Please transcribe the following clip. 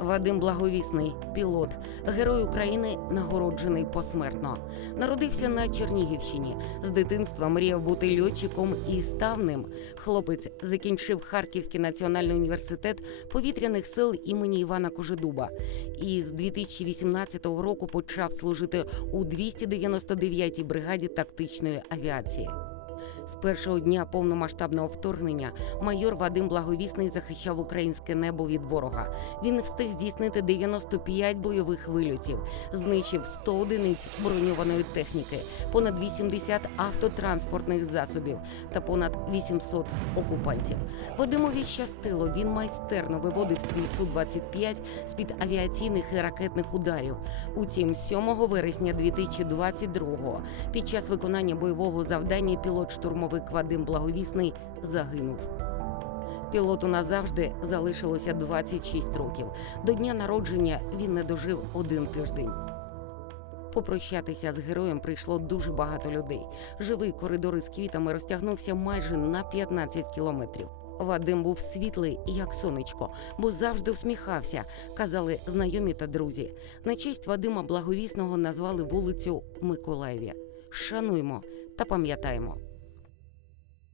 Вадим Благовісний, пілот, герой України, нагороджений посмертно. Народився на Чернігівщині. З дитинства мріяв бути льотчиком і став ним. Хлопець закінчив Харківський національний університет повітряних сил імені Івана Кожедуба. І з 2018 року почав служити у 299-й бригаді тактичної авіації. З першого дня повномасштабного вторгнення майор Вадим Благовісний захищав українське небо від ворога. Він встиг здійснити 95 бойових вильотів, знищив 100 одиниць броньованої техніки, понад 80 автотранспортних засобів та понад 800 окупантів. Вадимові щастило. Він майстерно виводив свій су 25 з під авіаційних і ракетних ударів. Утім, 7 вересня 2022-го під час виконання бойового завдання пілот штурмовик Вадим Благовісний загинув. Пілоту назавжди залишилося 26 років. До дня народження він не дожив один тиждень. Попрощатися з героєм прийшло дуже багато людей. Живий коридор із квітами розтягнувся майже на 15 кілометрів. Вадим був світлий, як сонечко, бо завжди усміхався, казали знайомі та друзі. На честь Вадима Благовісного назвали вулицю в Миколаєві. Шануймо та пам'ятаємо.